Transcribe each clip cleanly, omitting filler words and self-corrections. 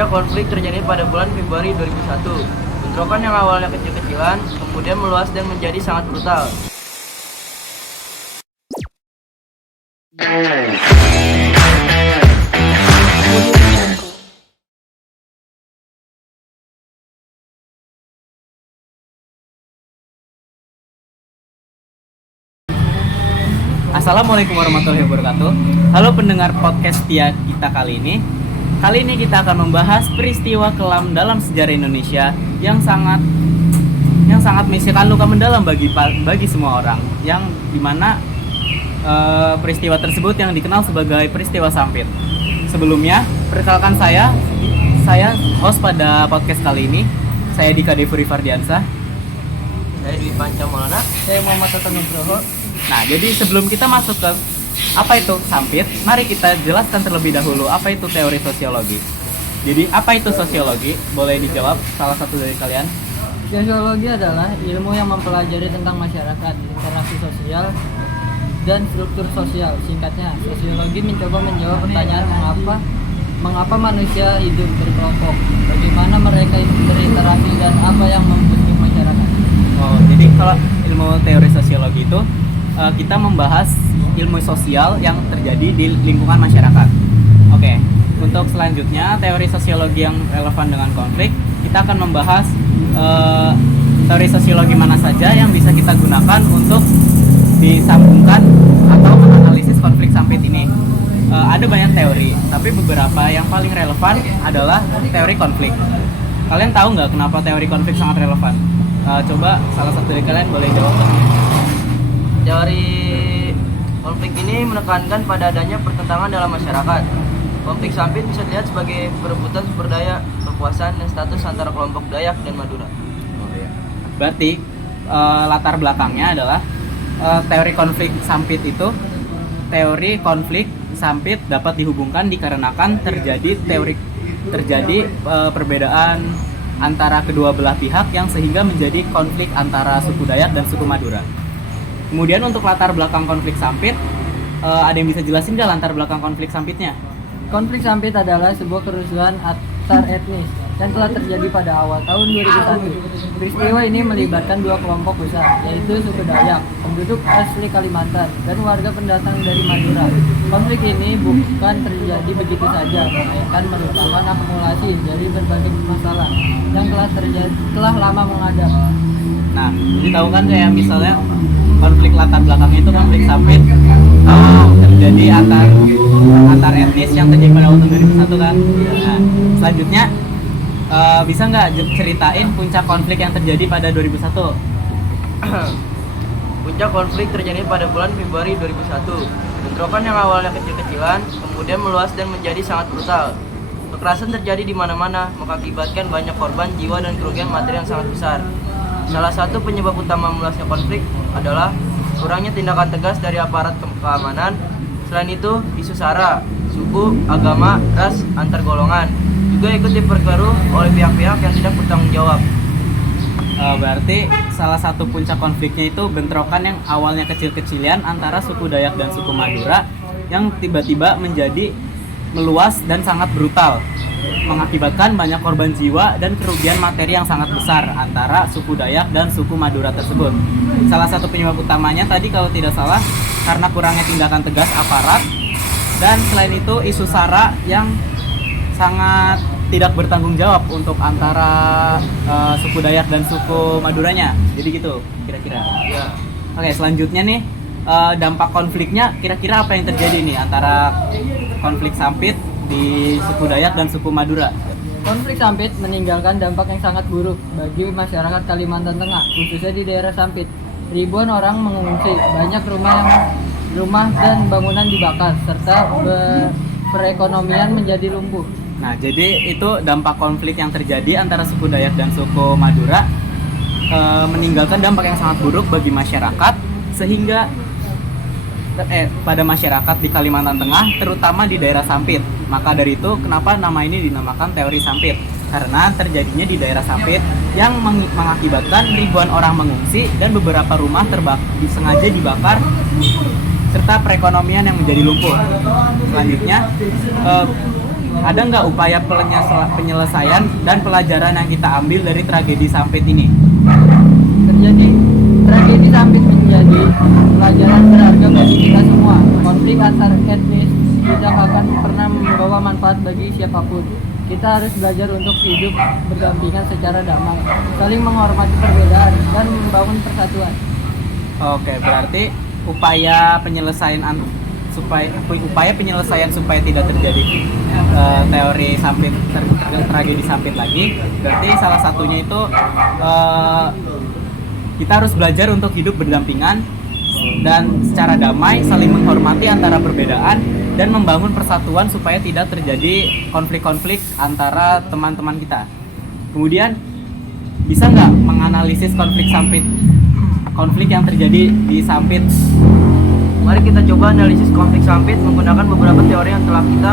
Puncak konflik terjadi pada bulan Februari 2001. Bentrokan yang awalnya kecil-kecilan, kemudian meluas dan menjadi sangat brutal. Assalamualaikum warahmatullahi wabarakatuh. Halo pendengar podcast setia kita kali ini. Kali ini kita akan membahas peristiwa kelam dalam sejarah Indonesia yang sangat menyisakan luka mendalam bagi semua orang. Yang dimana peristiwa tersebut yang dikenal sebagai peristiwa Sampit. Sebelumnya, perkenalkan saya host pada podcast kali ini. Saya Dika Devuri Fardiansah. Saya Dwi Panca Maulana. Saya Muhammad Tata Nugroho. Nah, jadi sebelum kita masuk ke apa itu Sampit, mari kita jelaskan terlebih dahulu apa itu teori sosiologi. Jadi, apa itu sosiologi? Boleh dijawab salah satu dari kalian? Sosiologi adalah ilmu yang mempelajari tentang masyarakat, interaksi sosial, dan struktur sosial. Singkatnya, sosiologi mencoba menjawab pertanyaan mengapa manusia hidup berkelompok, bagaimana mereka berinteraksi, dan apa yang membentuk masyarakat. Oh, jadi kalau ilmu teori sosiologi itu kita membahas ilmu sosial yang terjadi di lingkungan masyarakat. Oke, untuk selanjutnya teori sosiologi yang relevan dengan konflik, kita akan membahas teori sosiologi mana saja yang bisa kita gunakan untuk disambungkan atau menganalisis konflik Sampit ini. Ada banyak teori, tapi beberapa yang paling relevan adalah teori konflik. Kalian tahu nggak kenapa teori konflik sangat relevan? Coba salah satu dari kalian boleh jawab. Teori konflik ini menekankan pada adanya pertentangan dalam masyarakat. Konflik Sampit bisa dilihat sebagai perebutan sumber daya, kekuasaan, dan status antara kelompok Dayak dan Madura. Berarti latar belakangnya adalah teori konflik Sampit itu, teori konflik Sampit dapat dihubungkan dikarenakan terjadi perbedaan antara kedua belah pihak yang sehingga menjadi konflik antara suku Dayak dan suku Madura. Kemudian untuk latar belakang konflik Sampit, ada yang bisa jelasin nggak latar belakang konflik Sampitnya? Konflik Sampit adalah sebuah kerusuhan antar etnis yang telah terjadi pada awal tahun 2001. Peristiwa ini melibatkan dua kelompok besar, yaitu suku Dayak, penduduk asli Kalimantan, dan warga pendatang dari Madura. Konflik ini bukan terjadi begitu saja, melainkan merupakan akumulasi dari berbagai masalah yang telah lama mengadap. Nah, jadi tahu kan kayak misalnya konflik latar belakang itu konflik Sampit terjadi antar etnis yang terjadi pada tahun 2001 kan. Nah, selanjutnya bisa nggak ceritain puncak konflik yang terjadi pada 2001? Puncak konflik terjadi pada bulan Februari 2001. Bentrokan yang awalnya kecil-kecilan, kemudian meluas dan menjadi sangat brutal. Kekerasan terjadi di mana-mana, mengakibatkan banyak korban jiwa dan kerugian materi yang sangat besar. Salah satu penyebab utama meluasnya konflik adalah kurangnya tindakan tegas dari aparat keamanan. Selain itu, isu SARA, suku, agama, ras, antar golongan juga ikut diperkeruh oleh pihak-pihak yang tidak bertanggung jawab. Berarti salah satu puncak konfliknya itu bentrokan yang awalnya kecil-kecilan antara suku Dayak dan suku Madura yang tiba-tiba menjadi meluas dan sangat brutal, mengakibatkan banyak korban jiwa dan kerugian materi yang sangat besar antara suku Dayak dan suku Madura tersebut. Salah satu penyebab utamanya tadi kalau tidak salah karena kurangnya tindakan tegas aparat, dan selain itu isu SARA yang sangat tidak bertanggung jawab untuk antara suku Dayak dan suku Maduranya. Jadi gitu kira-kira. Ya. Oke, selanjutnya nih dampak konfliknya kira-kira apa yang terjadi nih antara konflik Sampit di suku Dayak dan suku Madura? Konflik Sampit meninggalkan dampak yang sangat buruk bagi masyarakat Kalimantan Tengah, khususnya di daerah Sampit. Ribuan orang mengungsi, banyak rumah dan bangunan dibakar, serta perekonomian menjadi lumpuh. Nah, jadi itu dampak konflik yang terjadi antara suku Dayak dan suku Madura meninggalkan dampak yang sangat buruk bagi masyarakat, sehingga pada masyarakat di Kalimantan Tengah, terutama di daerah Sampit. Maka dari itu, kenapa nama ini dinamakan teori Sampit? Karena terjadinya di daerah Sampit yang mengakibatkan ribuan orang mengungsi dan beberapa rumah sengaja dibakar, serta perekonomian yang menjadi lumpuh. Selanjutnya, ada nggak upaya penyelesaian dan pelajaran yang kita ambil dari tragedi Sampit ini? Terjadi tragedi Sampit menjadi pelajaran berharga bagi kita semua. Konflik antar etnis tidak akan pernah membawa manfaat bagi siapapun. Kita harus belajar untuk hidup berdampingan secara damai, saling menghormati perbedaan dan membangun persatuan. Oke, berarti upaya penyelesaian supaya tidak terjadi teori Sampit tragedi Sampit lagi. Berarti salah satunya itu kita harus belajar untuk hidup berdampingan dan secara damai, saling menghormati antara perbedaan dan membangun persatuan supaya tidak terjadi konflik-konflik antara teman-teman kita. Kemudian bisa nggak menganalisis konflik yang terjadi di Sampit? Mari kita coba analisis konflik Sampit menggunakan beberapa teori yang telah kita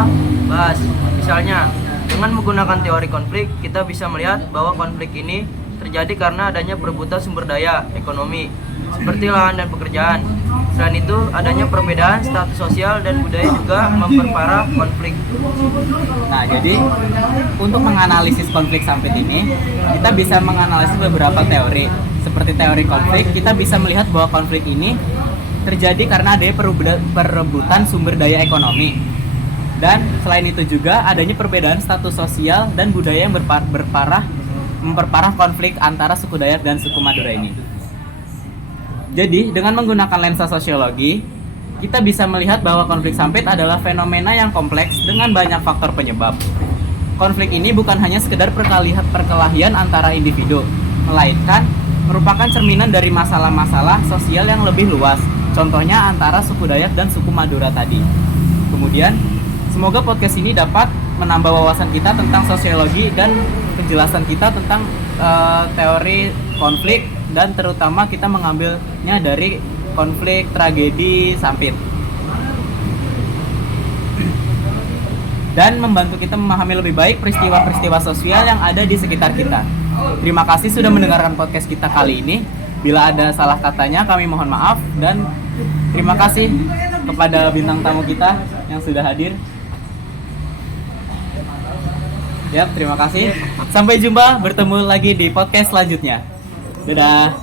bahas. Misalnya, dengan menggunakan teori konflik, kita bisa melihat bahwa konflik ini terjadi karena adanya perebutan sumber daya ekonomi, seperti lahan dan pekerjaan. Selain itu, adanya perbedaan status sosial dan budaya juga memperparah konflik. Nah, jadi untuk menganalisis konflik Sampit ini, kita bisa menganalisis beberapa teori. Seperti teori konflik, kita bisa melihat bahwa konflik ini terjadi karena adanya perebutan sumber daya ekonomi. Dan selain itu juga adanya perbedaan status sosial dan budaya yang memperparah konflik antara suku Dayak dan suku Madura ini. Jadi, dengan menggunakan lensa sosiologi, kita bisa melihat bahwa konflik Sampit adalah fenomena yang kompleks dengan banyak faktor penyebab. Konflik ini bukan hanya sekedar perkelahian antara individu, melainkan merupakan cerminan dari masalah-masalah sosial yang lebih luas, contohnya antara suku Dayak dan suku Madura tadi. Kemudian, semoga podcast ini dapat menambah wawasan kita tentang sosiologi dan penjelasan kita tentang teori konflik, dan terutama kita mengambilnya dari konflik tragedi Sampit, dan membantu kita memahami lebih baik peristiwa-peristiwa sosial yang ada di sekitar kita. Terima kasih sudah mendengarkan podcast kita kali ini. Bila ada salah katanya, kami mohon maaf, dan terima kasih kepada bintang tamu kita yang sudah hadir. Ya, terima kasih. Sampai jumpa, bertemu lagi di podcast selanjutnya. Dadah.